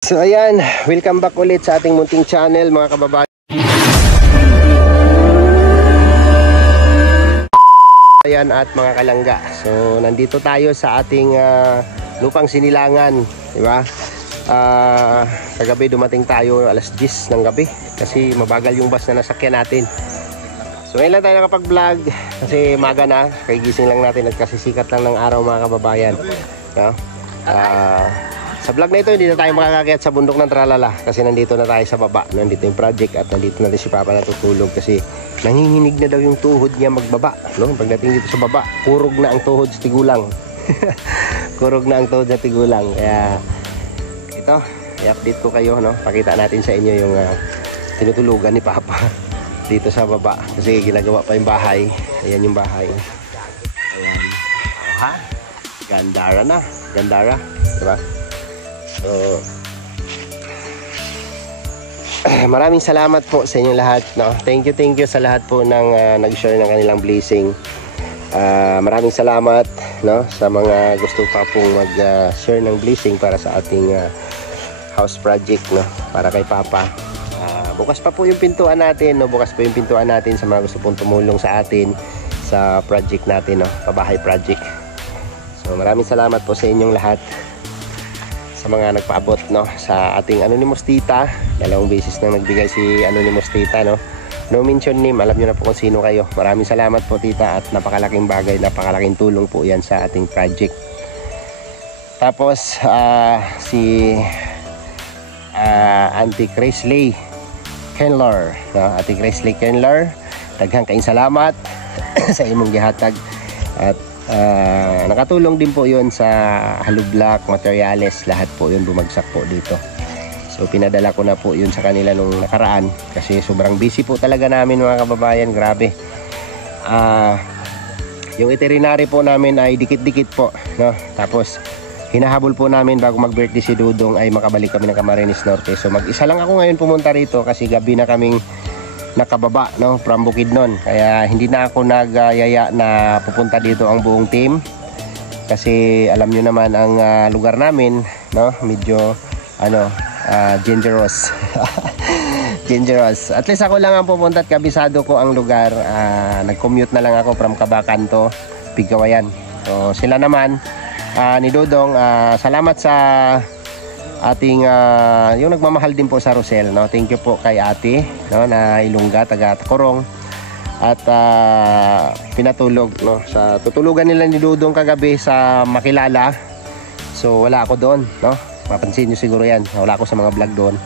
So ayan, welcome back ulit sa ating munting channel mga kababayan. Ayan at mga kalangga. So nandito tayo sa ating lupang Sinilangan, di ba? Kagabi dumating tayo alas 10 ng gabi kasi mabagal yung bus na nasakyan natin. So ngayon lang tayo nakapag-vlog kasi maga na, kay gising lang natin at kasisikat lang ng araw mga kababayan. No? Sa vlog na ito hindi na tayo makakakyat sa bundok ng Tralala kasi nandito na tayo sa baba. Nandito yung project at nandito na si Papa natutulog kasi nanginginig na daw yung tuhod niya magbaba, no? Pagdating dito sa baba, kurog na ang tuhod sa tigulang. Kurog na ang tuhod sa tigulang. Kaya ito, i-update ko kayo, no? Pakita natin sa inyo yung tinutulugan ni Papa dito sa baba kasi ginagawa pa yung bahay. Ayan yung bahay. Ayan. Ha? Gandara na. Gandara, diba? So, maraming salamat po sa inyong lahat, no? Thank you sa lahat po ng nag-share ng kanilang blessing. Maraming salamat, no, sa mga gusto pa pong mag-share ng blessing para sa ating house project, no, para kay Papa. Bukas pa po yung pintuan natin, no? Bukas po yung pintuan natin sa mga gusto pong tumulong sa atin sa project natin, no? Pabahay project. So maraming salamat po sa inyong lahat, sa mga nagpaabot, no, sa ating Anonymous Tita. Dalawang beses na nagbigay si Anonymous Tita, no? No mention name, alam nyo na po kung sino kayo. Maraming salamat po, Tita, at napakalaking bagay, napakalaking tulong po yan sa ating project. Tapos si Auntie Cresley Kenler, no? Auntie Cresley Kenler, daghang kaayong salamat sa imong gihatag at nakatulong din po yun sa hollow block, materials, lahat po yun bumagsak po dito. So pinadala ko na po yun sa kanila nung nakaraan kasi sobrang busy po talaga namin mga kababayan, grabe. Yung itinerary po namin ay dikit-dikit po, no? Tapos hinahabol po namin bago mag-birthday si Dudong ay makabalik kami ng Camarines Norte. So mag-isa lang ako ngayon pumunta rito kasi gabi na kaming nakababa, no, from Bukidnon. Kaya hindi na ako nagyaya na pupunta dito ang buong team kasi alam nyo naman ang lugar namin, no, medyo dangerous. Dangerous. At least ako lang ang pupunta at kabisado ko ang lugar. Nag-commute na lang ako from Cabacan to Pigawayan. So sila naman ni Dodong, salamat sa ating yung nagmamahal din po sa Rosel, no? Thank you po kay ate, no, na Ilongga, taga Tacorong, at pinatulog, no, sa tutulugan nila ni Dodong kagabi sa Makilala. So wala ako doon, no, mapansin nyo siguro yan, wala ako sa mga vlog doon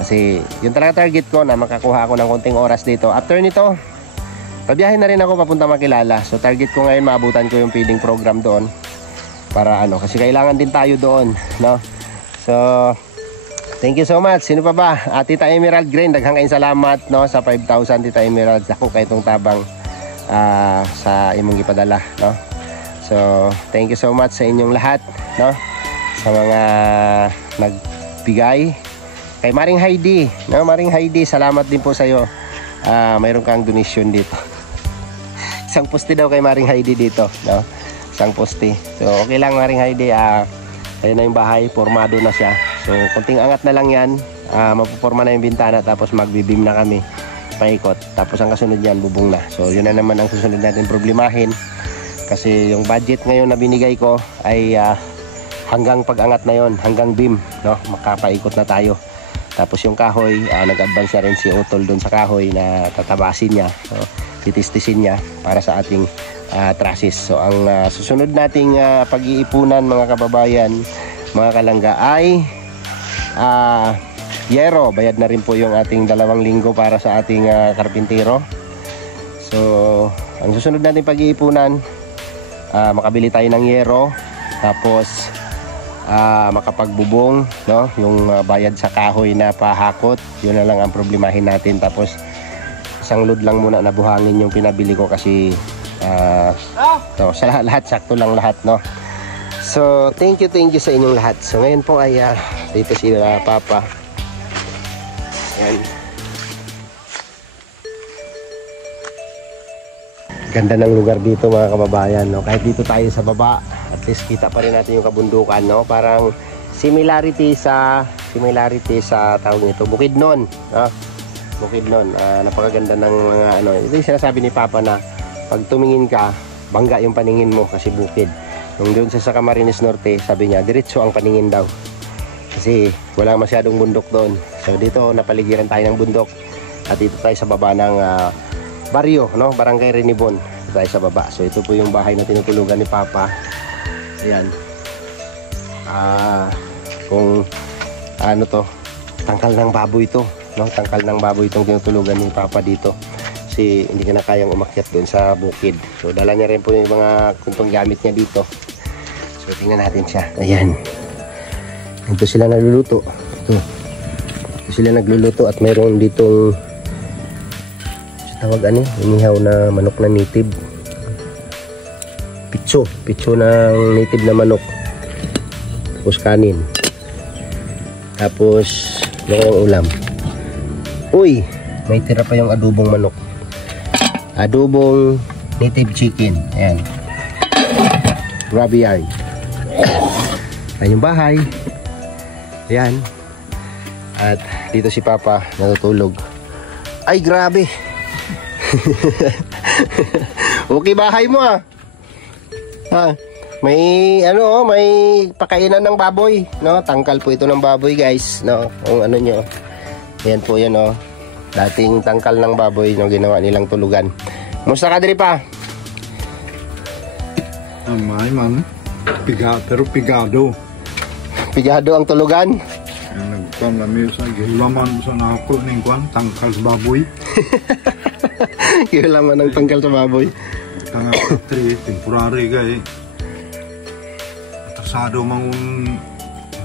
kasi yun talaga target ko na makakuha ako ng konting oras dito. After nito pabiyahin na rin ako papunta Makilala. So target ko ngayon maabutan ko yung feeding program doon para kasi kailangan din tayo doon, no. So thank you so much. Sino pa ba? Tita Emerald Green, daghang kaayong salamat, no, sa 5,000 Tita Emerald. Ako kay itong tabang sa imong ipadala, no. So thank you so much sa inyong lahat, no, sa mga nagbigay. Kay Maring Heidi, no, Maring Heidi, salamat din po sa iyo. Mayroon kang donation dito. Isang poste daw kay Maring Heidi dito, no. Isang poste. So okay lang Maring Heidi, ayun na yung bahay, formado na siya. So konting angat na lang yan, mapuporma na yung bintana, tapos magbibim na kami paikot, tapos ang kasunod yan bubong na. So yun na naman ang susunod natin problemahin kasi yung budget ngayon na binigay ko ay hanggang pag-angat na yon, hanggang beam, no, makapaikot na tayo. Tapos yung kahoy, nag-advance na rin si Utol doon sa kahoy na tatabasin niya, so titistisin niya para sa ating trusses. So ang susunod nating pag-iipunan mga kababayan, mga kalangga, ay yero. Bayad na rin po yung ating 2 linggo para sa ating karpintero. So ang susunod nating pag-iipunan, makabili tayo ng yero, tapos makapagbubong, no, yung bayad sa kahoy na pahakot, yun na lang ang problemahin natin. Tapos isang load lang muna na buhangin yung pinabili ko kasi so, sa lahat sakto lang lahat, no. So thank you sa inyong lahat. So ngayon po ay dito si Papa. Ayan. Ganda ng lugar dito mga kababayan, no. Kahit dito tayo sa baba, at least kita pa rin natin yung kabundukan, no. Parang similarity sa similarity sa tawag nito, Bukidnon, no? Bukidnon, napakaganda ng mga ano. Ito yung sinasabi ni Papa na pag tumingin ka, bangga yung paningin mo kasi bukid. Nung doon sa Camarines Norte, sabi niya, diretso ang paningin daw. Kasi wala masyadong bundok doon. So dito napaligiran tayo ng bundok. At dito tayo sa baba ng baryo, no? Barangay Renibon. Dito tayo sa baba. So ito po yung bahay na tinutulugan ni Papa. Ayan. Kung ano to, tangkal ng baboy to, no? Tangkal ng baboy itong tinutulugan ni Papa dito. Kasi hindi ka na kayang umakyat doon sa bukid. So dala niya rin po yung mga kuntong gamit niya dito. So tingnan natin siya. Ayan. Ito sila nagluluto. Ito sila nagluluto at mayroon ditong tawag ano, inihaw na manok na native. Pitso ng native na manok. Tapos kanin. Tapos yung ulam. Uy, may tira pa yung adobong manok. Adobong native chicken. Ayan. Grabe yan. Ayan yung bahay. Ayan. At dito si Papa natutulog. Ay, grabe. Okay, bahay mo ah. May ano, may pakainan ng baboy, no? Tangkal po ito ng baboy, guys, no? Kung ano nyo. Ayan po yan, no? Dating tangkal ng baboy, no? Ginawa nilang tulugan. Musta ka diri pa? Amay man. Pero pigado. Pigado ang tulugan? Nagkuhan lamil sa gihulaman sa nako ning kuan tangkal sa baboy. Gihulaman ng tangkal sa baboy. Tangkal sa tree, temporary kay. Atrasado mangun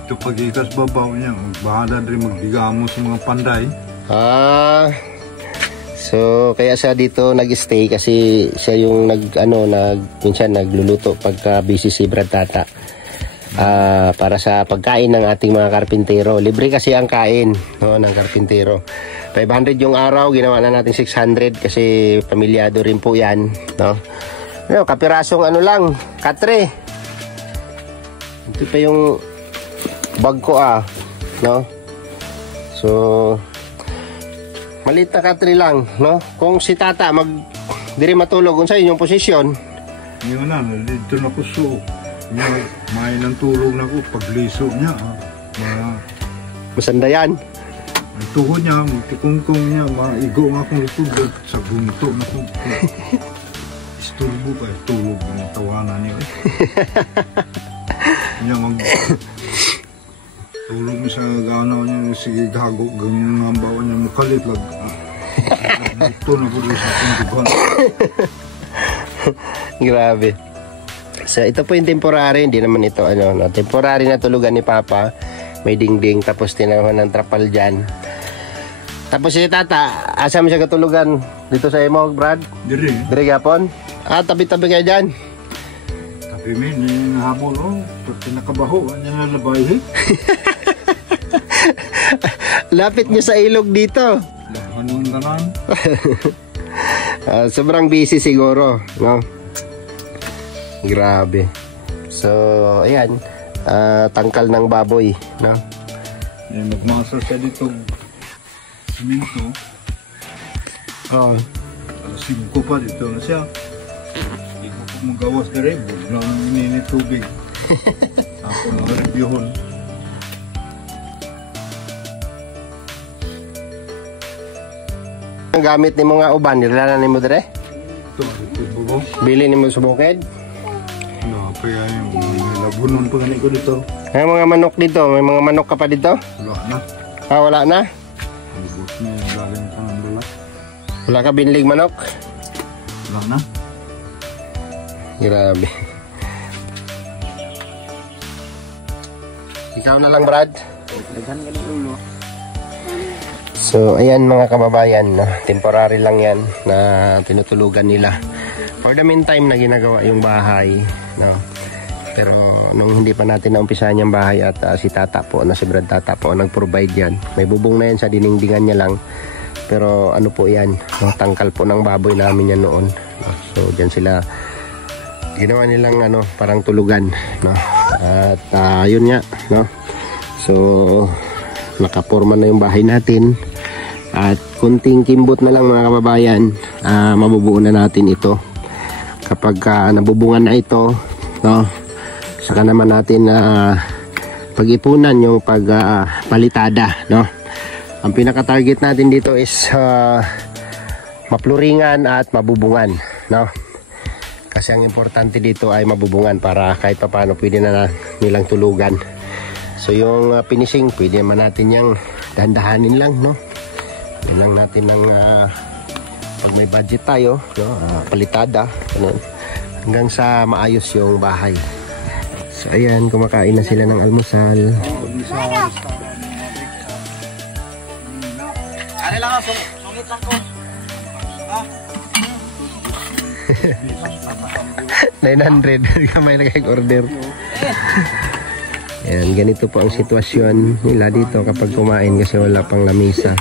ito pagitas babaw niya. Magbahada rin magbigamo sa mga panday. So kaya siya dito nag-stay kasi siya yung minsan nagluluto pagka busy si Brad Tata. Para sa pagkain ng ating mga karpintero. Libre kasi ang kain, no, ng karpintero. 500 yung araw, ginawa na natin 600 kasi pamilyado rin po yan, no. No, kapirasong ano lang, katre. Ito pa yung bag ko no. So maliit na katre lang, no. Kung si Tata diri matulog unsa inyong posisyon? Yun na, dito na ko suot. May nang tulog na ko pagliso niya. Masanda yan. Ang tuhod niya, magtikungkong niya, maigo nga akong litulog sa bunto na ko. Isturbo pa, tulog ng tawanan niya. Niya tulog mo sa ganaw niya, sige gagok, ganyan nga bawa niya, mukalit lag. Ito na po rin sa aking dugan. Grabe. So ito po yung temporary, hindi naman ito temporary na tulugan ni Papa. May dingding tapos tinawan ng trapal dyan. Tapos si Tata, asa mo siya katulugan dito sa imo, Brad? Dire gapon? Tabi-tabi kayo dyan. Tabi min, yung habol pati nakabaho, yan nalabay. Lapit niyo sa ilog dito. Anong naman? Sobrang busy siguro, no? Grabe. So, ayan. Tangkal ng baboy, no? Magmasa siya dito. Siminto. Alasing ko pa dito na siya. Hindi ko po magawas na rin. Huwag lang ininit tubig. Ako nakarebyuhon. Ang gamit ni mga uban, nilalaan ni mo dire? Ito bubo. Bili ni mo sa bukid? Kaya yung labunon pa ganit ko dito. May mga manok dito, may mga manok ka pa dito? Wala na. Wala na? Lubos na yung galing pa ng dala. Wala ka binlig manok? Wala na. Grabe. Ikaw na lang, Brad. Daghan ka ng ulo. So, ayan mga kababayan, temporary lang yan na tinutulugan nila. For the meantime na ginagawa yung bahay, no? Pero nung hindi pa natin naumpisahan yung bahay at si Tata po, si Brad Tata po, nag-provide yan. May bubong na yan sa diningdingan niya lang. Pero ano po yan, no? Tangkal po ng baboy namin yan noon. No? So, dyan sila, ginawa nilang parang tulugan, no? At yun nga, no? So, nakaporma na yung bahay natin. At kunting kimbot na lang mga kababayan, mabubuo na natin ito. Kapag nabubungan na ito, no, saka naman natin pag-ipunan yung palitada, no. Ang pinaka-target natin dito is mapluringan at mabubungan, no. Kasi ang importante dito ay mabubungan para kahit paano pwede na nilang tulugan. So yung finishing, pwede naman natin yung dahan-dahanin lang, no. Yan lang natin ng pag may budget tayo, no, palitada, ganun, hanggang sa maayos yung bahay. So ayan, kumakain na sila ng almusal. Ano lang ako, sungit lang ko. 900 kamay na order. Ayan, ganito po ang sitwasyon nila dito kapag kumain kasi wala pang lamisa.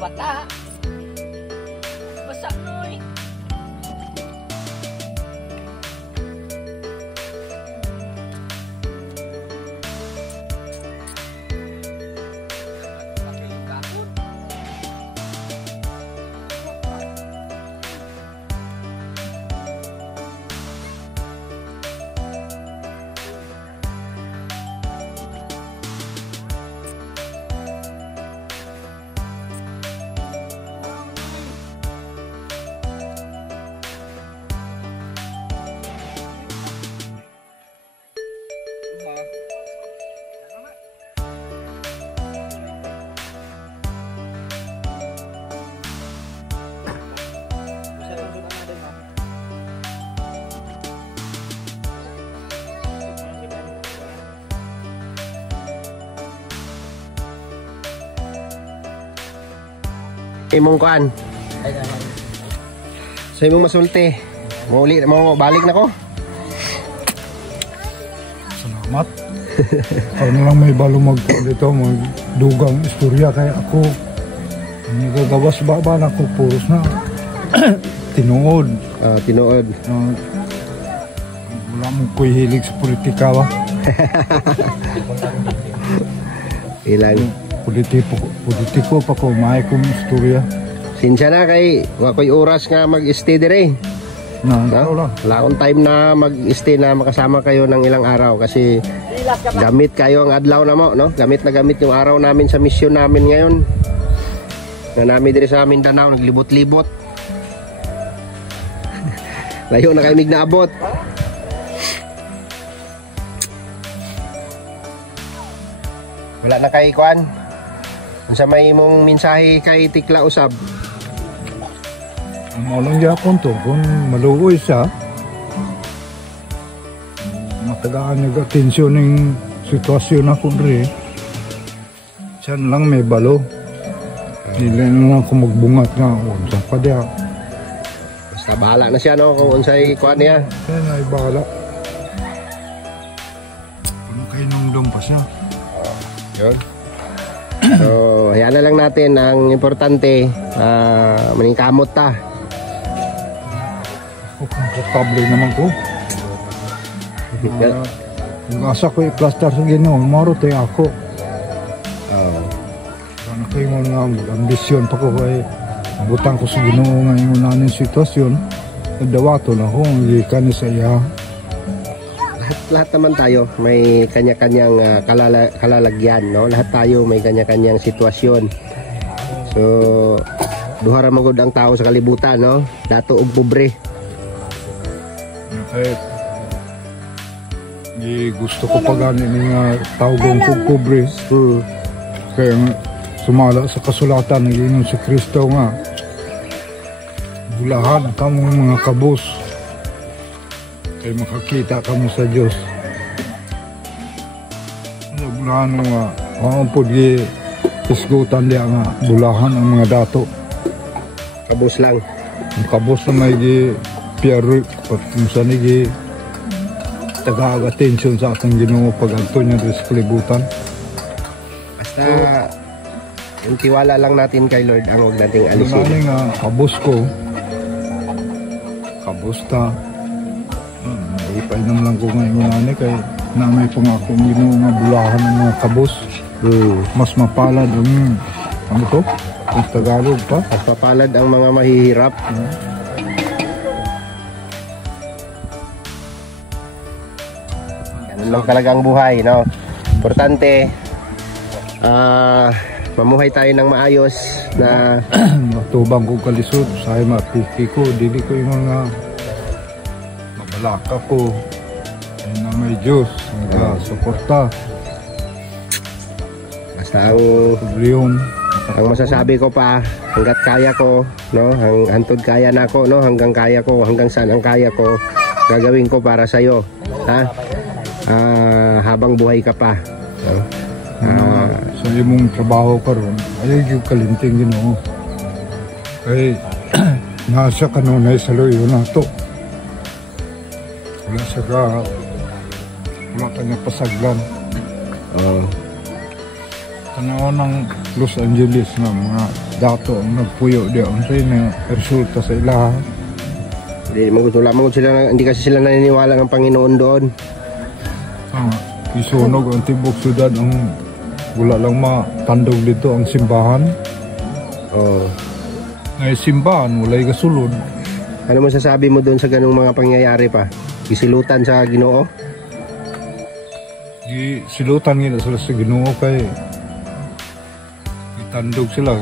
Bata. Basa noy. Imong kuan. Sa imong masulti. Mo balik na ko. Salamat. Ako na lang may balumag dito, magdugang istorya kaya ako. Nagagawas ba na ako puros na tinuod. Tinuod. Namun ko'y hilig sa politika ba? Ilang. Politiko pa ko, maay kong istorya. Sinsya na kay wakoy oras nga mag-stay dire. Ano lang. Wala akong time na mag-stay na makasama kayo ng ilang araw kasi gamit kayo ang adlaw na mo, no? Gamit na gamit yung araw namin sa mission namin ngayon. Na namin dire sa Mindanao, naglibot-libot. Layo na kayo naabot. Wala na kay Kwan. Sa may imong mensahe kay Tikla usab. Malang yapon to, kung maluoy siya, matagaan niya atensyon ng sitwasyon ako rin. Siyan lang may balo. Hindi na lang ako magbungat nga. Saan pa diya? Basta bahala na siya, no? Kung unsay Kwan niya. Siya na ibahala. Ano kayo nung pa siya? Yun. So, hayaan na lang natin. Ang importante, maningkamot ta. Komportable naman ko. Kung asa ko i-plaster sa Ginoo, maro tayo ako. Ano kayo nga mag-ambisyon pa ko kay butang ko sa Ginoo nga yung nanin sitwasyon. Nagdawato na ako, hindi ka ni sa iya. Lahat naman tayo may kanya-kanyang kalalagyan, no? Lahat tayo may kanya-kanyang sitwasyon. So, duha ra magud ang tao sa kalibutan, no? Dato og pobre. Gusto ko pa gani nga tawagong pobre. Kaya nga, sumala sa kasulatan ng Ginoo si Kristo nga bulahan kamo mga kabus kaya makakita kamo sa Diyos. Bulahan nga ang pudi isgutan diya nga bulahan ang mga dato. Kabus lang. Ang kabus na may piyari at musa ni taga-atensyon sa akong Ginoo pag-anto niya sa kalibutan. Basta yung tiwala lang natin kay Lord ang huwag nating alisin. Ano nga kabus ko kabusta ipainom lang ko ngayon kay na may pangakong Ginoo nga bulahan ng mga kabus. Mas mapalad ang ano to? Ang Tagalog pa? Mas mapalad ang mga mahihirap. Ganun lang talaga ang buhay, no? Importante mamuhay tayo ng maayos na matubang ko kalisod sa mapiki ko, dili ko yung mga mabalaka ko na may Diyos nga suporta. Basta ang masasabi ko pa hanggat kaya ko, no? Hantod kaya na ako, no? Hanggang kaya ko, hanggang saan ang kaya ko gagawin ko para sa iyo, ha? Habang buhay ka pa, no? Sa imong trabaho karon ay yung kalinting Ginoo ay nasa kanunay sa loyo na to wala kanya pasaglan. Tanaw ng Los Angeles na mga dato ang nagpuyo di unsay na resulta sa ilaha. Hindi kasi sila naniniwala ng Panginoon doon. Isunog ang tibok syudad ang wala lang matandog dito ang simbahan. Ngay simbahan, walay kasulod. Ano masasabi mo doon sa ganung mga pangyayari pa? Isilutan sa Ginoo? Silutan nila sila sa Ginoo kay itandog sila.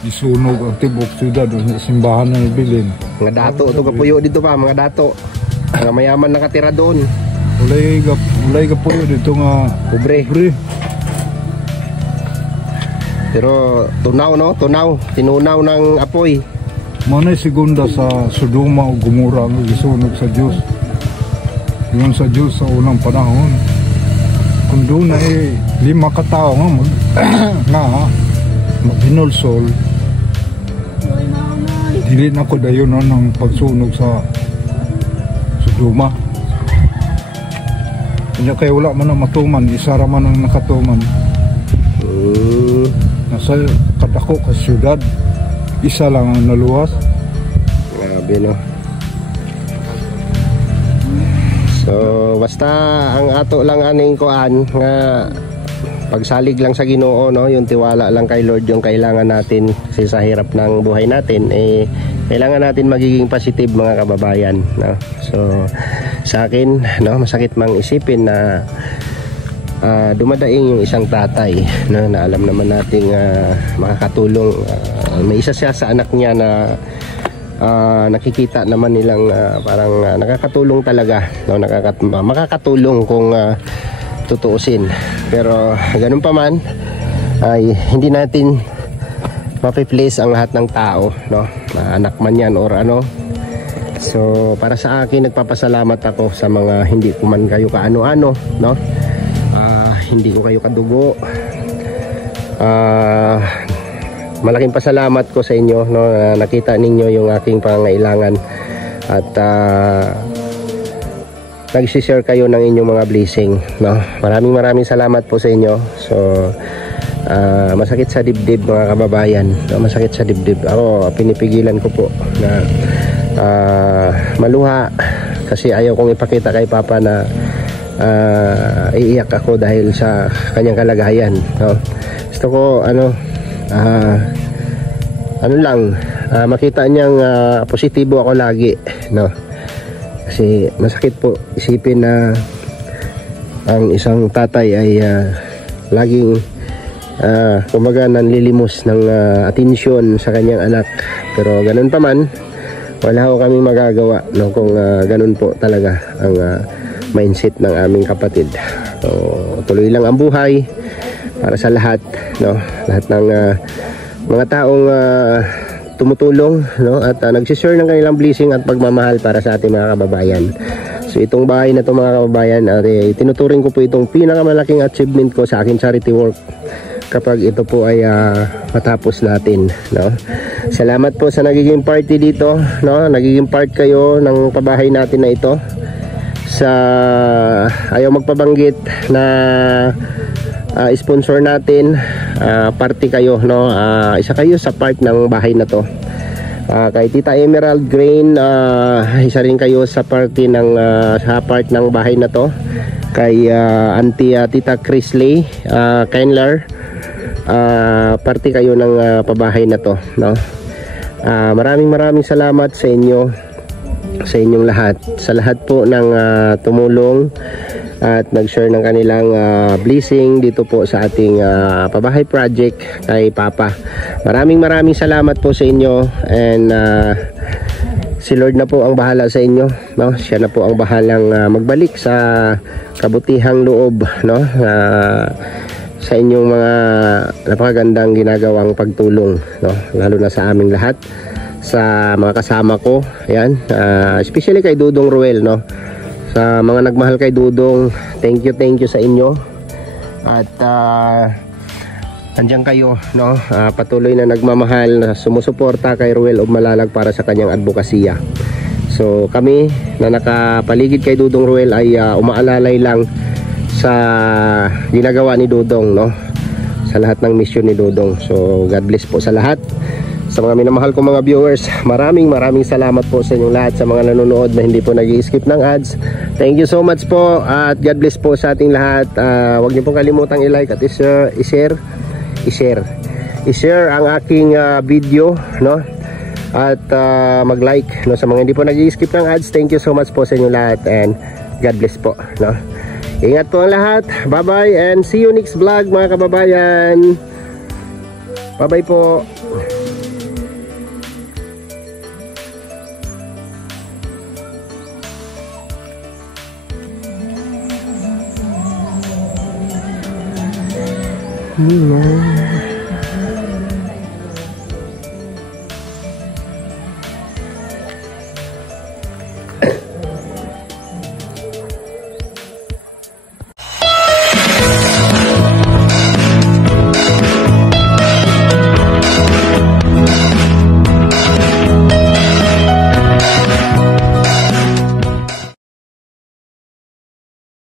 Isunog ang tibok syudad ang simbahan ng bilin. Mga dato, ito kapuyo dito pa, mga dato. Mga mayaman nakatira doon. Walay kapuyo dito nga pobre. Pero tunaw, no? Tinunaw ng apoy. Manay segunda sa Sodoma o Gomora ang gisunog sa Diyos. Yun sa Diyos sa unang panahon. Kung doon ay 5 katao nga maghinulsol, dili na ko dayon ng pagsunog sa Sodoma. Kanya kaya wala man ang matuman, isa raman ang nakatuman. Nasa kadako ka syudad, isa lang ang naluwas. Grabe, no? So basta ang ato lang aning kuan nga pagsalig lang sa Ginoo, no, yung tiwala lang kay Lord yung kailangan natin kasi sa hirap ng buhay natin kailangan natin magiging positive mga kababayan, no. So sa akin, no, masakit mang isipin na dumadaing yung isang tatay, no, na alam naman nating makakatulong. May isa siya sa anak niya na nakikita naman nilang parang nakakatulong talaga, no, makakatulong kung tutuusin. Pero ganun pa man ay hindi natin mapi-place ang lahat ng tao, no, anak man yan or ano. So para sa akin, nagpapasalamat ako sa mga hindi ko man kayo kaano-ano, no, hindi ko kayo kadugo. Malaking pasalamat ko sa inyo, no, nakita ninyo yung aking pangangailangan at nag-share kayo ng inyong mga blessing, no. Maraming salamat po sa inyo. So masakit sa dibdib mga kababayan, no? Masakit sa dibdib. Ako pinipigilan ko po na maluha kasi ayaw kong ipakita kay Papa na iiyak ako dahil sa kanyang kalagayan, no? Gusto ko makita niyang positibo ako lagi, no. Kasi masakit po isipin na ang isang tatay ay laging kumbaga nanlilimos ng atensyon sa kanyang anak. Pero ganun pa man, wala ko kami magagawa, no, kung ganun po talaga ang mindset ng aming kapatid. So, tuloy lang ang buhay para sa lahat, no, lahat ng mga taong tumutulong, no, at nagsishare ng kanilang blessing at pagmamahal para sa ating mga kababayan. So itong bahay na to mga kababayan, tinuturing ko po itong pinakamalaking achievement ko sa aking charity work kapag ito po ay matapos natin, no. Salamat po sa nagiging party dito, no, nagiging part kayo ng pabahay natin na ito. Sa ayaw magpabanggit na sponsor natin, party kayo, no, isa kayo sa part ng bahay na to. Kay Tita Emerald Grain, isa rin kayo sa party ng sa part ng bahay na to. Kay Auntie Tita Chrisley Kenler, party kayo ng pabahay na to, no. Maraming salamat sa inyo, sa inyong lahat, sa lahat po ng tumulong at nag-share ng kanilang blessing dito po sa ating pabahay project kay Papa. Maraming salamat po sa inyo, and si Lord na po ang bahala sa inyo, no. Siya na po ang bahalang magbalik sa kabutihang loob, no, sa inyong mga napakagandang ginagawang pagtulong, no, lalo na sa aming lahat, sa mga kasama ko, ayan, especially kay Dudong Ruel, no. Sa mga nagmahal kay Dudong, thank you sa inyo. At nandiyan kayo, no, patuloy na nagmamahal, na sumusuporta kay Ruel of Malalag para sa kanyang advokasya. So kami na nakapaligid kay Dudong Ruel ay umaalalay lang sa ginagawa ni Dudong, no, sa lahat ng mission ni Dudong. So God bless po sa lahat. Sa mga minamahal kong mga viewers, maraming salamat po sa inyong lahat, sa mga nanonood na hindi po nag-i-skip ng ads. Thank you so much po, at God bless po sa ating lahat. Huwag niyo pong kalimutang i-like at i-share ang aking video, no, at mag-like, no, sa mga hindi po nag-i-skip ng ads. Thank you so much po sa inyong lahat, and God bless po, no. Ingat po ang lahat. Bye bye, and see you next vlog mga kababayan. Bye bye po. Hello.